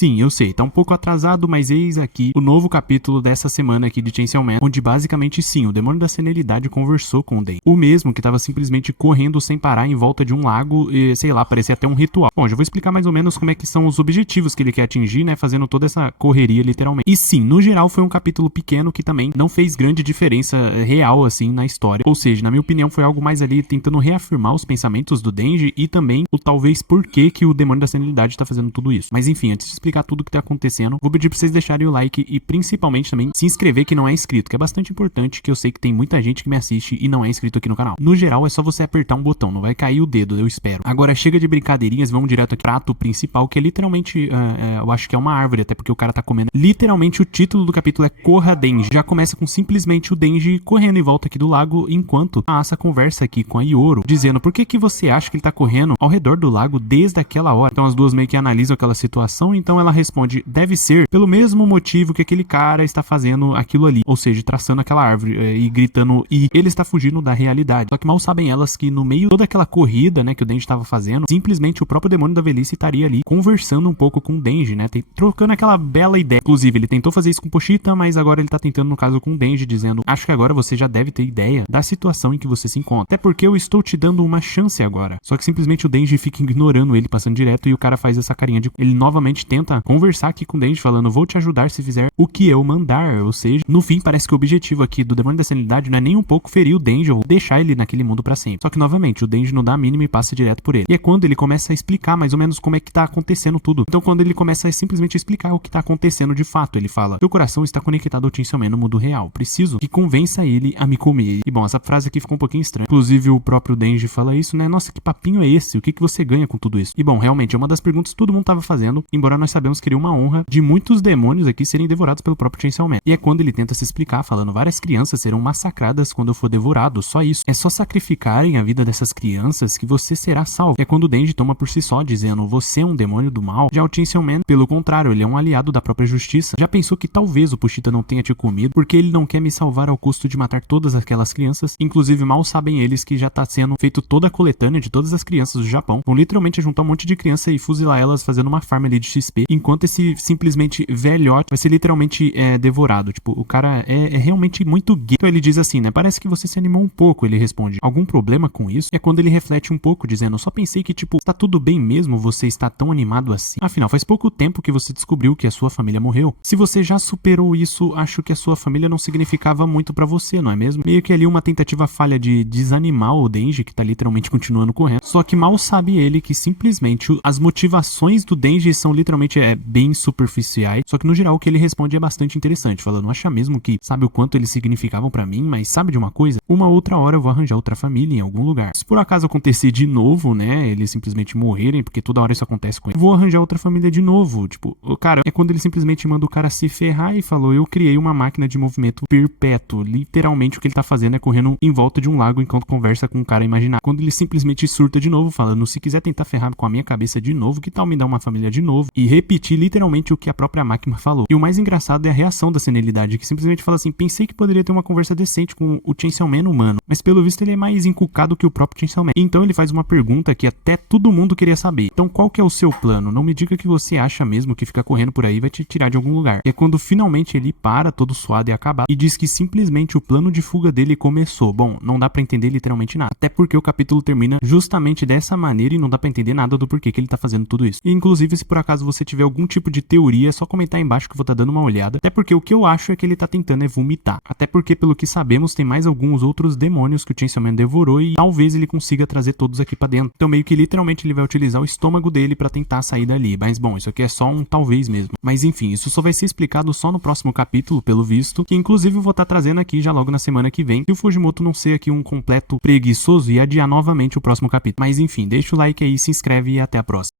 Sim, eu sei, tá um pouco atrasado, mas eis aqui o novo capítulo dessa semana aqui de Chainsaw Man, onde basicamente sim, o demônio da senilidade conversou com o Den. O mesmo que tava simplesmente correndo sem parar em volta de um lago e, sei lá, parecia até um ritual. Bom, já vou explicar mais ou menos como é que são os objetivos que ele quer atingir, né, fazendo toda essa correria literalmente. E sim, no geral foi um capítulo pequeno que também não fez grande diferença real assim na história. Ou seja, na minha opinião foi algo mais ali tentando reafirmar os pensamentos do Denji e também o talvez porquê que o demônio da senilidade tá fazendo tudo isso. Mas enfim, antes de explicar tudo o que tá acontecendo, vou pedir pra vocês deixarem o like e principalmente também se inscrever que não é inscrito, que é bastante importante, que eu sei que tem muita gente que me assiste e não é inscrito aqui no canal. No geral é só você apertar um botão, não vai cair o dedo, eu espero. Agora chega de brincadeirinhas, vamos direto aqui pro prato principal, que é literalmente, eu acho que é uma árvore, até porque o cara tá comendo. Literalmente o título do capítulo é Corra Denji. Já começa com simplesmente o Denji correndo em volta aqui do lago, enquanto a Asa conversa aqui com a Yoro, dizendo por que você acha que ele tá correndo ao redor do lago desde aquela hora. Então as duas meio que analisam aquela situação, então ela responde, deve ser pelo mesmo motivo que aquele cara está fazendo aquilo ali, ou seja, traçando aquela árvore e gritando, e ele está fugindo da realidade. Só que mal sabem elas que no meio de toda aquela corrida, né, que o Denji estava fazendo, simplesmente o próprio demônio da velhice estaria ali conversando um pouco com o Denji, né, trocando aquela bela ideia. Inclusive, ele tentou fazer isso com Pochita, mas agora ele tá tentando no caso com o Denji, dizendo, acho que agora você já deve ter ideia da situação em que você se encontra. Até porque eu estou te dando uma chance agora. Só que simplesmente o Denji fica ignorando ele, passando direto, e o cara faz essa carinha de... Ele novamente tenta conversar aqui com o Denji, falando, vou te ajudar se fizer o que eu mandar. Ou seja, no fim, parece que o objetivo aqui do demônio da senilidade não é nem um pouco ferir o Denji ou deixar ele naquele mundo pra sempre. Só que, novamente, o Denji não dá a mínima e passa direto por ele. E é quando ele começa a explicar mais ou menos como é que tá acontecendo tudo. Então, quando ele começa a simplesmente explicar o que tá acontecendo de fato, ele fala, seu coração está conectado ao Chainsaw Man no mundo real. Preciso que convença ele a me comer. E bom, essa frase aqui ficou um pouquinho estranha. Inclusive, o próprio Denji fala isso, né? Nossa, que papinho é esse? O que você ganha com tudo isso? E bom, realmente, é uma das perguntas que todo mundo tava fazendo, embora nós sabemos que seria uma honra de muitos demônios aqui serem devorados pelo próprio Chainsaw Man. E é quando ele tenta se explicar, falando, várias crianças serão massacradas quando eu for devorado, só isso. É só sacrificarem a vida dessas crianças que você será salvo. E é quando o Denji toma por si só, dizendo, você é um demônio do mal. Já o Chainsaw Man, pelo contrário, ele é um aliado da própria justiça. Já pensou que talvez o Pochita não tenha te comido, porque ele não quer me salvar ao custo de matar todas aquelas crianças? Inclusive, mal sabem eles que já tá sendo feito toda a coletânea de todas as crianças do Japão. Vão literalmente juntar um monte de criança e fuzilar elas fazendo uma farm ali de XP, enquanto esse simplesmente velhote vai ser literalmente devorado. Tipo, o cara é realmente muito gay. Então ele diz assim, né? Parece que você se animou um pouco. Ele responde, algum problema com isso? E é quando ele reflete um pouco, dizendo, só pensei que, tipo, está tudo bem mesmo você está tão animado assim? Afinal, faz pouco tempo que você descobriu que a sua família morreu. Se você já superou isso, acho que a sua família não significava muito pra você, não é mesmo? Meio que ali uma tentativa falha de desanimar o Denji, que tá literalmente continuando correndo. Só que mal sabe ele que simplesmente as motivações do Denji são literalmente bem superficiais. Só que no geral o que ele responde é bastante interessante, falando, acha mesmo que sabe o quanto eles significavam pra mim, mas sabe de uma coisa? Uma outra hora eu vou arranjar outra família em algum lugar. Se por acaso acontecer de novo, né, eles simplesmente morrerem, porque toda hora isso acontece com ele, vou arranjar outra família de novo. Tipo, o cara, é quando ele simplesmente manda o cara se ferrar e falou, eu criei uma máquina de movimento perpétuo. Literalmente o que ele tá fazendo é correndo em volta de um lago enquanto conversa com um cara imaginário. Quando ele simplesmente surta de novo, falando, se quiser tentar ferrar com a minha cabeça de novo, que tal me dar uma família de novo? E repetir literalmente o que a própria máquina falou. E o mais engraçado é a reação da senilidade, que simplesmente fala assim, pensei que poderia ter uma conversa decente com o Chainsaw Man humano, mas pelo visto ele é mais encucado que o próprio Chainsaw Man. Então ele faz uma pergunta que até todo mundo queria saber. Então qual que é o seu plano? Não me diga que você acha mesmo que ficar correndo por aí vai te tirar de algum lugar. E é quando finalmente ele para, todo suado e acabado, e diz que simplesmente o plano de fuga dele começou. Bom, não dá pra entender literalmente nada. Até porque o capítulo termina justamente dessa maneira e não dá pra entender nada do porquê que ele tá fazendo tudo isso. E inclusive, se por acaso você tiver algum tipo de teoria, é só comentar aí embaixo que eu vou estar dando uma olhada. Até porque o que eu acho é que ele tá tentando vomitar. Até porque, pelo que sabemos, tem mais alguns outros demônios que o Chainsaw Man devorou e talvez ele consiga trazer todos aqui pra dentro. Então meio que literalmente ele vai utilizar o estômago dele pra tentar sair dali. Mas bom, isso aqui é só um talvez mesmo. Mas enfim, isso só vai ser explicado só no próximo capítulo, pelo visto, que inclusive eu vou estar trazendo aqui já logo na semana que vem, se o Fujimoto não ser aqui um completo preguiçoso e adiar novamente o próximo capítulo. Mas enfim, deixa o like aí, se inscreve e até a próxima.